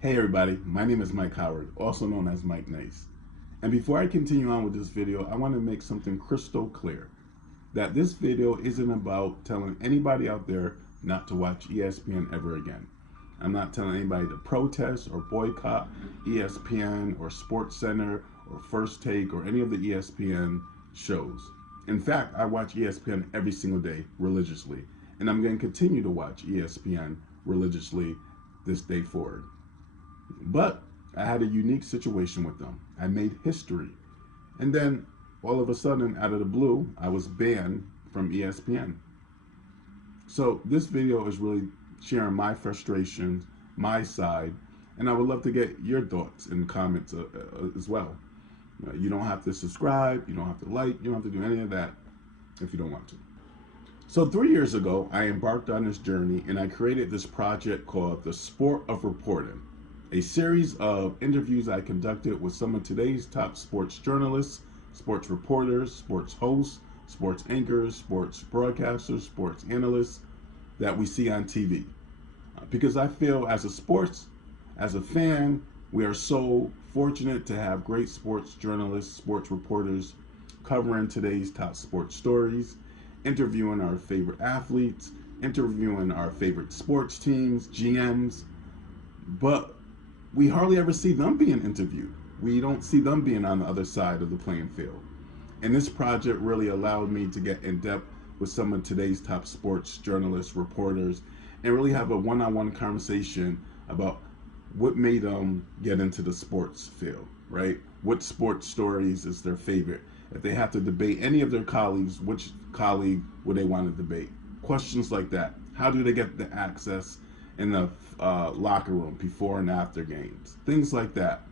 Hey everybody, my name is Mike Howard, also known as Mike Nice. And before I continue on with this video, I want to make something crystal clear. That this video isn't about telling anybody out there not to watch ESPN ever again. I'm not telling anybody to protest or boycott ESPN or Sports Center or First Take or any of the ESPN shows. In fact, I watch ESPN every single day religiously, and I'm going to continue to watch ESPN religiously this day forward. But I had a unique situation with them. I made history. And then all of a sudden, out of the blue, I was banned from ESPN. So this video is really sharing my frustrations, my side, and I would love to get your thoughts in the comments as well. You don't have to subscribe, you don't have to like, you don't have to do any of that if you don't want to. So 3 years ago, I embarked on this journey and I created this project called The Sport of Reporting, a series of interviews I conducted with some of today's top sports journalists, sports reporters, sports hosts, sports anchors, sports broadcasters, sports analysts that we see on TV. Because I feel as a fan, we are so fortunate to have great sports journalists, sports reporters covering today's top sports stories, interviewing our favorite athletes, interviewing our favorite sports teams, GMs, but we hardly ever see them being interviewed. We don't see them being on the other side of the playing field. And this project really allowed me to get in depth with some of today's top sports journalists, reporters, and really have a one-on-one conversation about what made them get into the sports field, right? What sports stories is their favorite? If they have to debate any of their colleagues, which colleague would they want to debate? Questions like that. How do they get the access in the locker room before and after games? Things like that.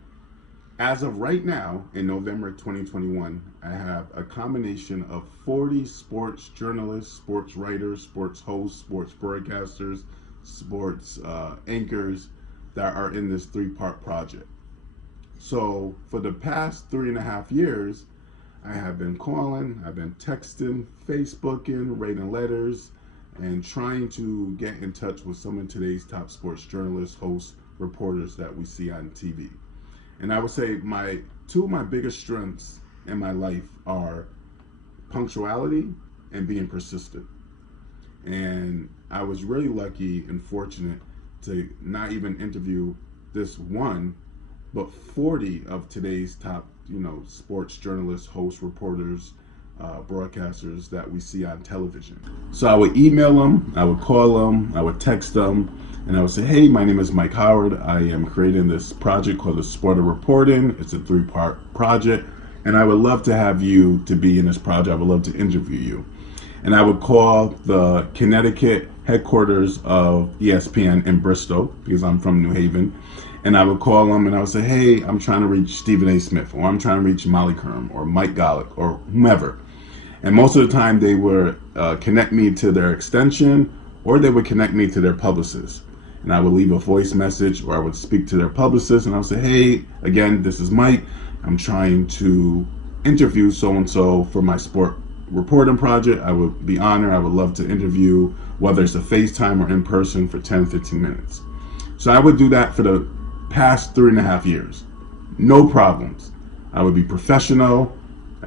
As of right now, in November 2021, I have a combination of 40 sports journalists, sports writers, sports hosts, sports broadcasters, sports anchors that are in this three-part project. So for the past 3.5 years, I have been calling, I've been texting, Facebooking, writing letters, and trying to get in touch with some of today's top sports journalists, hosts, reporters that we see on TV. And I would say two of my biggest strengths in my life are punctuality and being persistent. And I was really lucky and fortunate to not even interview this one, but 40 of today's top, sports journalists, hosts, reporters, broadcasters that we see on television. So I would email them, I would call them, I would text them, and I would say, hey, my name is Mike Howard. I am creating this project called The Sport of Reporting. It's a three-part project, and I would love to have you to be in this project. I would love to interview you. And I would call the Connecticut headquarters of ESPN in Bristol, because I'm from New Haven. And I would call them and I would say, hey, I'm trying to reach Stephen A. Smith, or I'm trying to reach Molly Kerm, or Mike Golick, or whomever. And most of the time they would connect me to their extension, or they would connect me to their publicist. And I would leave a voice message, or I would speak to their publicist and I would say, hey, again, this is Mike. I'm trying to interview so-and-so for my sport reporting project. I would be honored. I would love to interview, whether it's a FaceTime or in person, for 10, 15 minutes. So I would do that for the past 3.5 years. No problems. I would be professional.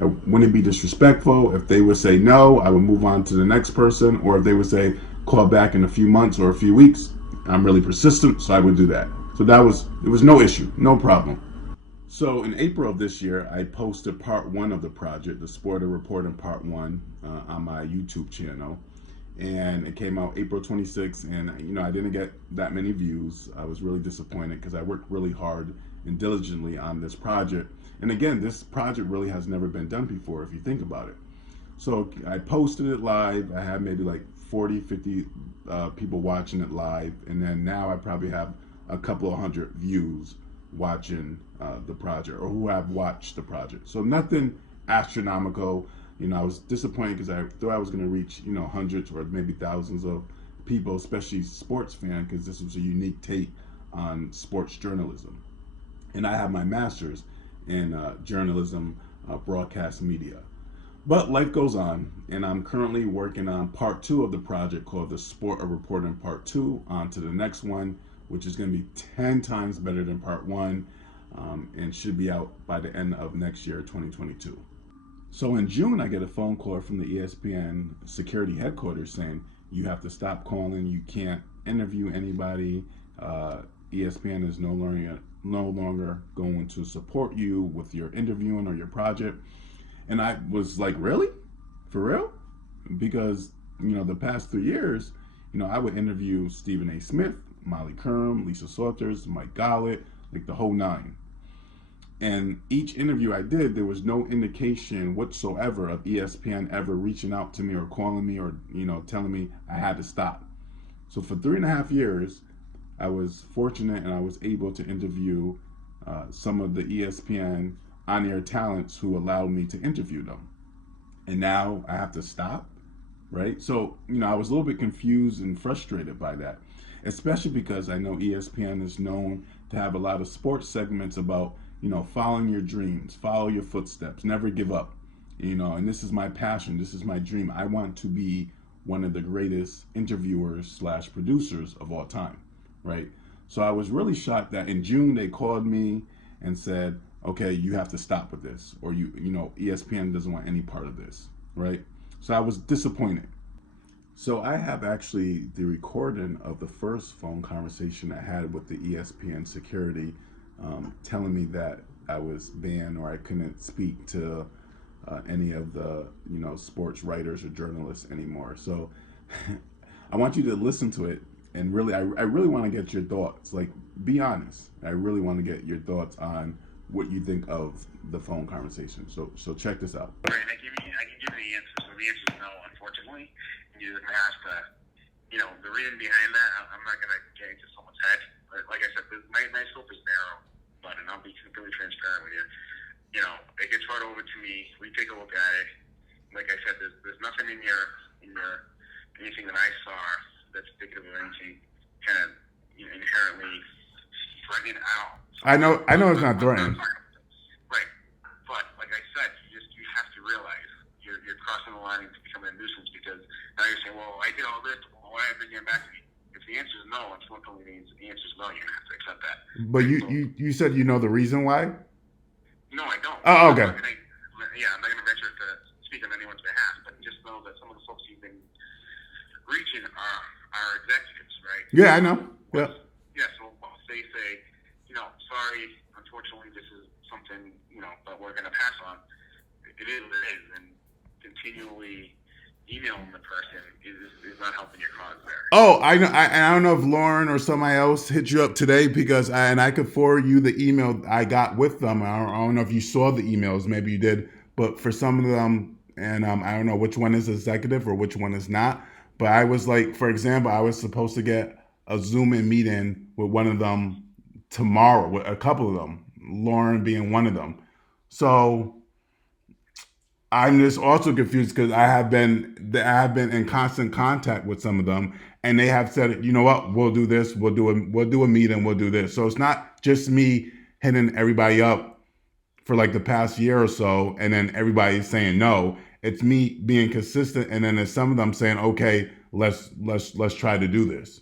I wouldn't be disrespectful. If they would say no, I would move on to the next person. Or if they would say, call back in a few months or a few weeks, I'm really persistent, so I would do that. So it was no issue, no problem. So in April of this year, I posted part one of the project, The Sport of Reporting Part 1, on my YouTube channel. And it came out April 26th, and I didn't get that many views. I was really disappointed because I worked really hard and diligently on this project. And again, this project really has never been done before, if you think about it. So I posted it live. I had maybe like 40, 50 people watching it live. And then now I probably have a couple of hundred views watching the project, or who have watched the project. So nothing astronomical. I was disappointed because I thought I was going to reach, hundreds or maybe thousands of people, especially sports fans, because this was a unique take on sports journalism. And I have my master's in journalism, broadcast media. But life goes on, and I'm currently working on part 2 of the project called The Sport of Reporting Part 2, on to the next one, which is going to be 10 times better than part one, and should be out by the end of next year, 2022. So in June, I get a phone call from the ESPN security headquarters saying, you have to stop calling, you can't interview anybody. ESPN is no longer going to support you with your interviewing or your project. And I was like, really? For real? Because, the past 3 years, I would interview Stephen A. Smith, Molly Kerm, Lisa Salters, Mike Gollett, like the whole nine. And each interview I did, there was no indication whatsoever of ESPN ever reaching out to me or calling me or, telling me I had to stop. So for 3.5 years, I was fortunate and I was able to interview some of the ESPN on-air talents who allowed me to interview them. And now I have to stop, right? So, I was a little bit confused and frustrated by that, especially because I know ESPN is known to have a lot of sports segments about, following your dreams, follow your footsteps, never give up, and this is my passion, this is my dream. I want to be one of the greatest interviewers/producers of all time, right? So I was really shocked that in June they called me and said, okay, you have to stop with this, or ESPN doesn't want any part of this, right? So I was disappointed. So I have actually the recording of the first phone conversation I had with the ESPN security, telling me that I was banned or I couldn't speak to any of the sports writers or journalists anymore. So I want you to listen to it, and really, I really want to get your thoughts. Like, be honest. I really want to get your thoughts on what you think of the phone conversation. So check this out. Right, I can give you the answer. So the answer is no, unfortunately. You just have to, the reason behind that, I'm not going to get into someone's head. But like I said, my scope is narrow, and I'll be completely transparent with you. It gets brought over to me. We take a look at it. Like I said, there's nothing in your anything that I saw that's indicative of anything kind of inherently threatening out. I know it's not threatening. Right, but like I said, you have to realize you're crossing the line to becoming a nuisance, because now you're saying, well, I did all this, why are they getting back to me? If the answer is no, unfortunately means the answer is no. You're gonna have to accept that. But you said you know the reason why? No, I don't. Oh, okay. I'm not gonna venture to speak on anyone's behalf, but just know that some of the folks you've been reaching are executives, right? Yeah, I know. Yeah. Yeah. So they say, sorry, unfortunately, this is something that we're gonna pass on. It is what it is, and continually emailing the person is not helping your cause there. Oh, I know. I don't know if Lauren or somebody else hit you up today, because I could forward you the email I got with them. I don't know if you saw the emails. Maybe you did, but for some of them, and I don't know which one is executive or which one is not. But I was like, for example, I was supposed to get a Zoom-in meeting with one of them tomorrow, with a couple of them, Lauren being one of them. So I'm just also confused because I have been in constant contact with some of them, and they have said, you know what, we'll do this, we'll do a meeting, we'll do this. So it's not just me hitting everybody up for like the past year or so, and then everybody's saying no. It's me being consistent, and then there's some of them saying, okay, let's try to do this.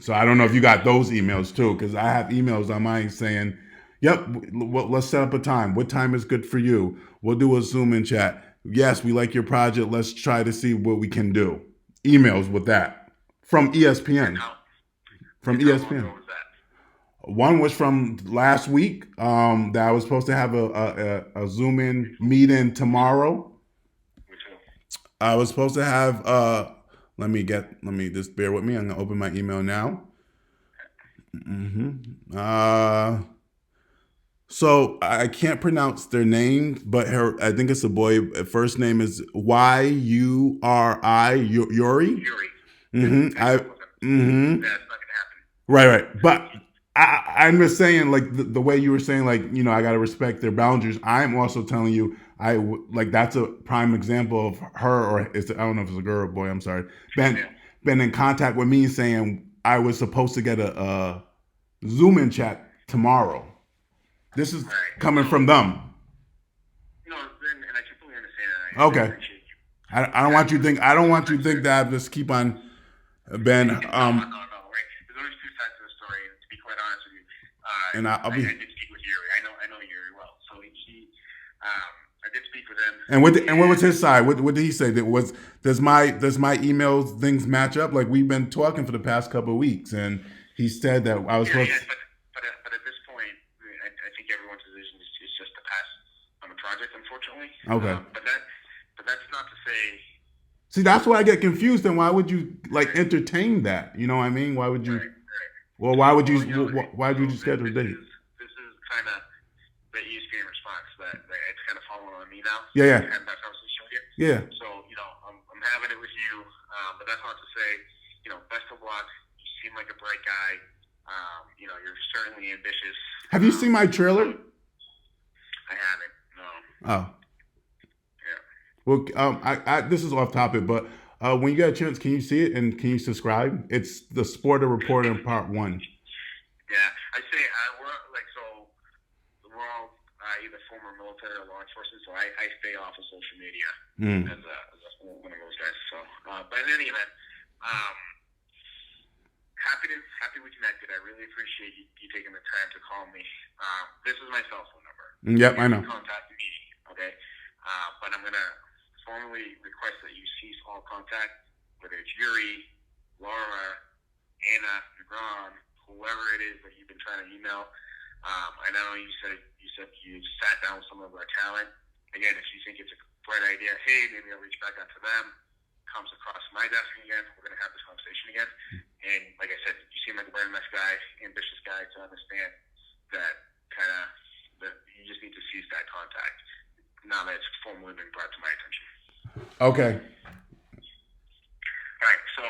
So I don't know if you got those emails too, because I have emails on mine saying, yep, let's set up a time. What time is good for you? We'll do a Zoom in chat. Yes, we like your project. Let's try to see what we can do. Emails with that from ESPN. From ESPN. One was from last week, that I was supposed to have a Zoom in meeting tomorrow. I was supposed to have let me just bear with me. I'm gonna open my email now. So I can't pronounce their name, but I think it's a boy. First name is Yuri. Yuri. That's not gonna happen. Right. But I'm just saying, like the way you were saying, like, I gotta respect their boundaries. I'm also telling you, that's a prime example of her, or I don't know if it's a girl or boy. I'm sorry. Been in contact with me saying I was supposed to get a Zoom in chat tomorrow. This is coming from them. No, and I completely understand that. Okay. I don't want you to think. I don't want you to think that I just keep on. Ben. No. Right. There's always two sides And I'll be. I did speak with Yuri. I know Yuri well. So I did speak with him. And what was his side? What did he say? Does my emails things match up? Like we've been talking for the past couple of weeks, and he said that I was supposed. But at this point, I think everyone's decision is just to pass on the project, unfortunately. Okay. But that's not to say. See, that's why I get confused. Then why would you like entertain that? You know what I mean? Why would you? Right. Well, why would you? Why would you schedule a date? This is kind of the ESPN response that it's kind of following on me now. Yeah. I had that conversation with you. Yeah. So I'm having it with you, but that's not to say best of luck. You seem like a bright guy. You're certainly ambitious. Have you seen my trailer? I haven't. No. Oh. Yeah. Well, I this is off topic, but when you get a chance, can you see it and can you subscribe? It's the Sporter Reporter in Part 1. Yeah, I say we're all either former military or law enforcement, so I stay off of social media as one of those guys. So, but in any event, happy we connected. I really appreciate you taking the time to call me. This is my cell phone number. Yep, I know. Contact me, okay? But I'm gonna formally request that you cease all contact, whether it's Yuri, Laura, Anna, Negron, whoever it is that you've been trying to email. I know you said you sat down with some of our talent. Again, if you think it's a bright idea, hey, maybe I'll reach back out to them. Comes across my desk again, we're gonna have this conversation again. And like I said, you seem like a very nice guy, ambitious guy to understand that you just need to cease that contact now that it's formally been brought to my attention. Okay. All right. So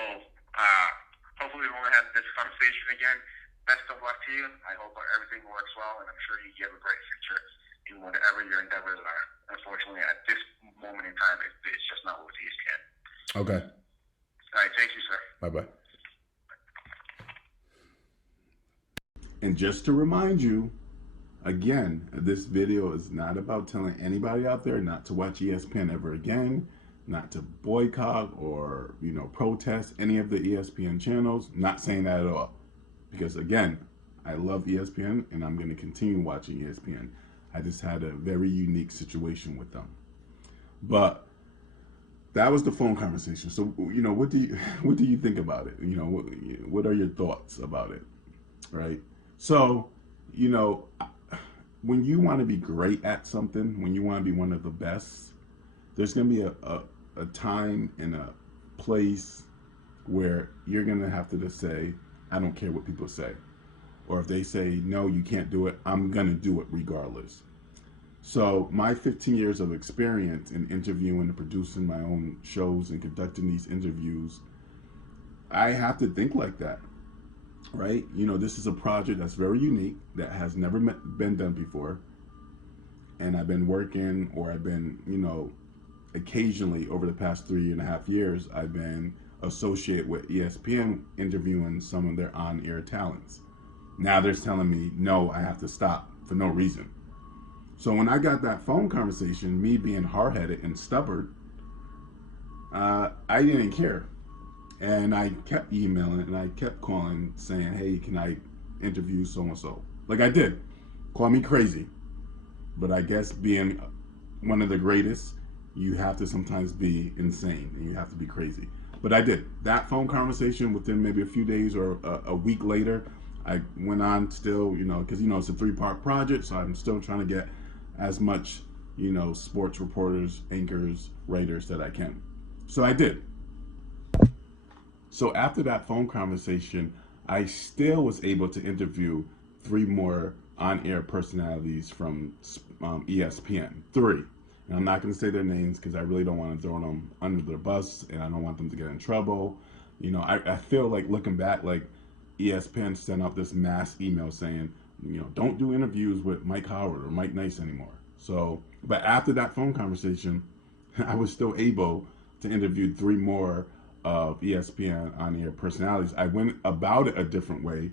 hopefully we'll have this conversation again. Best of luck to you. I hope everything works well, and I'm sure you have a bright future in whatever your endeavors are. Unfortunately, at this moment in time, it's just not with ESPN. Okay. All right. Thank you, sir. Bye-bye. And just to remind you, again, this video is not about telling anybody out there not to watch ESPN ever again, not to boycott or, protest any of the ESPN channels. Not saying that at all. Because again, I love ESPN and I'm going to continue watching ESPN. I just had a very unique situation with them. But that was the phone conversation. So, what do you think about it? What are your thoughts about it? Right? So, when you want to be great at something, when you want to be one of the best, there's going to be a time and a place where you're going to have to just say, I don't care what people say. Or if they say, no, you can't do it, I'm going to do it regardless. So my 15 years of experience in interviewing and producing my own shows and conducting these interviews, I have to think like that, right? This is a project that's very unique, that has never been done before. And I've been working, or I've been, occasionally over the past 3.5 years, I've been associated with ESPN interviewing some of their on-air talents. Now they're telling me, no, I have to stop for no reason. So when I got that phone conversation, me being hard-headed and stubborn, I didn't care. And I kept emailing and I kept calling saying, hey, can I interview so-and-so? Like I did. Call me crazy. But I guess being one of the greatest, you have to sometimes be insane and you have to be crazy. But I did. That phone conversation, within maybe a few days or a week later, I went on still, because, it's a 3-part project. So I'm still trying to get as much, sports reporters, anchors, writers that I can. So I did. So after that phone conversation, I still was able to interview 3 more on-air personalities from ESPN. 3. And I'm not going to say their names because I really don't want to throw them under the bus and I don't want them to get in trouble. I feel like, looking back, like ESPN sent out this mass email saying, don't do interviews with Mike Howard or Mike Nice anymore. So, but after that phone conversation, I was still able to interview 3 more of ESPN on-air personalities. I went about it a different way,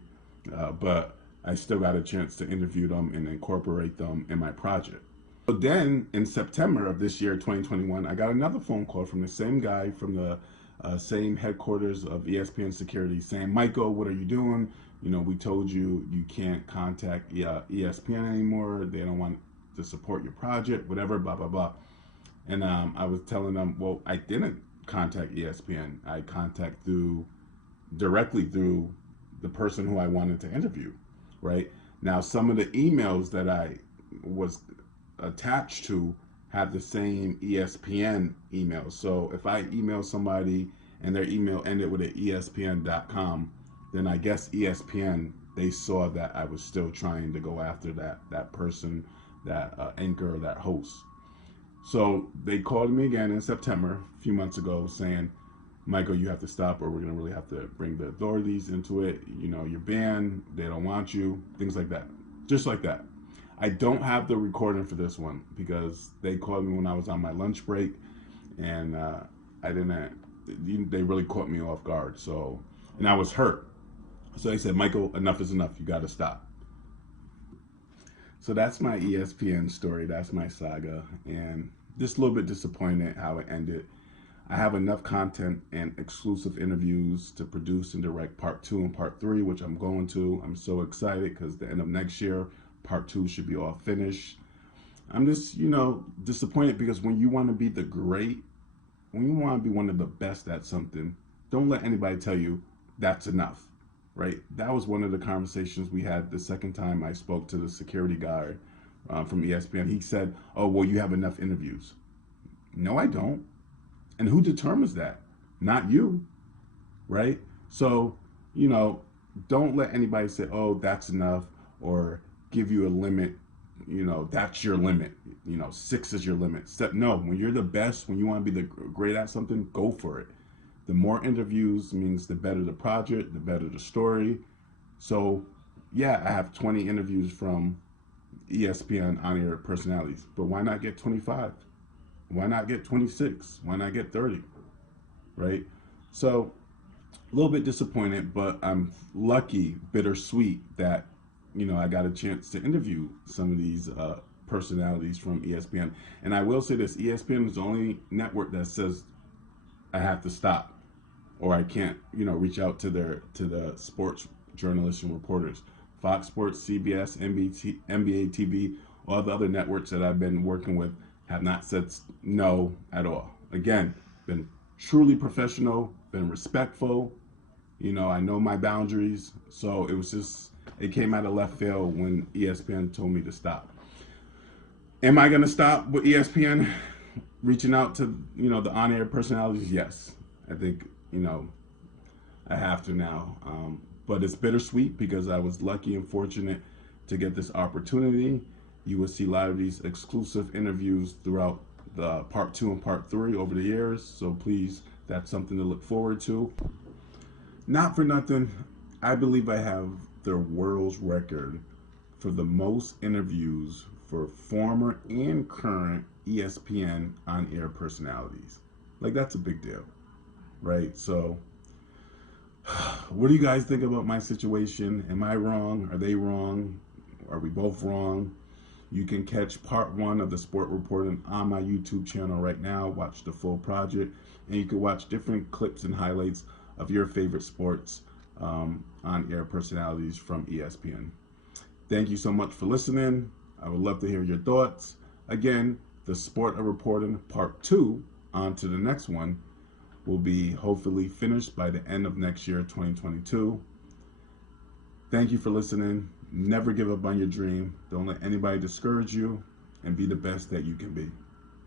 but I still got a chance to interview them and incorporate them in my project. But then in September of this year, 2021, I got another phone call from the same guy from the same headquarters of ESPN Security saying, Michael, what are you doing? we told you you can't contact ESPN anymore. They don't want to support your project, whatever, blah, blah, blah. And I was telling them, well, I didn't contact ESPN. I contact directly through the person who I wanted to interview, right? Now, some of the emails that I was attached to have the same ESPN email. So if I email somebody and their email ended with an ESPN.com, then I guess ESPN, they saw that I was still trying to go after that person, that anchor, that host. So they called me again in September, a few months ago, saying, Michael, you have to stop, or we're going to really have to bring the authorities into it. You're banned. They don't want you. Things like that. Just like that. I don't have the recording for this one because they called me when I was on my lunch break, and I didn't. They really caught me off guard. So, and I was hurt. So they said, Michael, enough is enough. You got to stop. So that's my ESPN story. That's my saga, and just a little bit disappointed how it ended. I have enough content and exclusive interviews to produce and direct part 2 and part 3, which I'm going to. I'm so excited because the end of next year, part 2 should be all finished. I'm just, disappointed because when you want to be when you want to be one of the best at something, don't let anybody tell you that's enough, right? That was one of the conversations we had the second time I spoke to the security guard from ESPN. He said, oh, well, you have enough interviews. No, I don't. And who determines that? Not you, right? So, don't let anybody say, oh, that's enough, or give you a limit, that's your limit. 6 is your limit. No, when you're the best, when you want to be great at something, go for it. The more interviews means the better the project, the better the story. So, yeah, I have 20 interviews from ESPN on-air personalities, but why not get 25? Why not get 26? Why not get 30? Right? So, a little bit disappointed, but I'm lucky, bittersweet, that, I got a chance to interview some of these personalities from ESPN. And I will say this, ESPN is the only network that says I have to stop or I can't, reach out to the sports journalists and reporters. Fox Sports, CBS, NBA TV, all the other networks that I've been working with have not said no at all. Again, been truly professional, been respectful. I know my boundaries. So it came out of left field when ESPN told me to stop. Am I going to stop with ESPN reaching out to, the on-air personalities? Yes. I think, I have to now. But it's bittersweet because I was lucky and fortunate to get this opportunity. You will see a lot of these exclusive interviews throughout the part 2 and part 3 over the years. So please, that's something to look forward to. Not for nothing, I believe I have the world's record for the most interviews for former and current ESPN on-air personalities. Like, that's a big deal, right? So, what do you guys think about my situation? Am I wrong? Are they wrong? Are we both wrong? You can catch part 1 of the sport reporting on my YouTube channel right now. Watch the full project, and you can watch different clips and highlights of your favorite sports on-air personalities from ESPN. Thank you so much for listening. I would love to hear your thoughts. Again, the sport of reporting part 2, on to the next one, will be hopefully finished by the end of next year, 2022. Thank you for listening. Never give up on your dream. Don't let anybody discourage you, and be the best that you can be.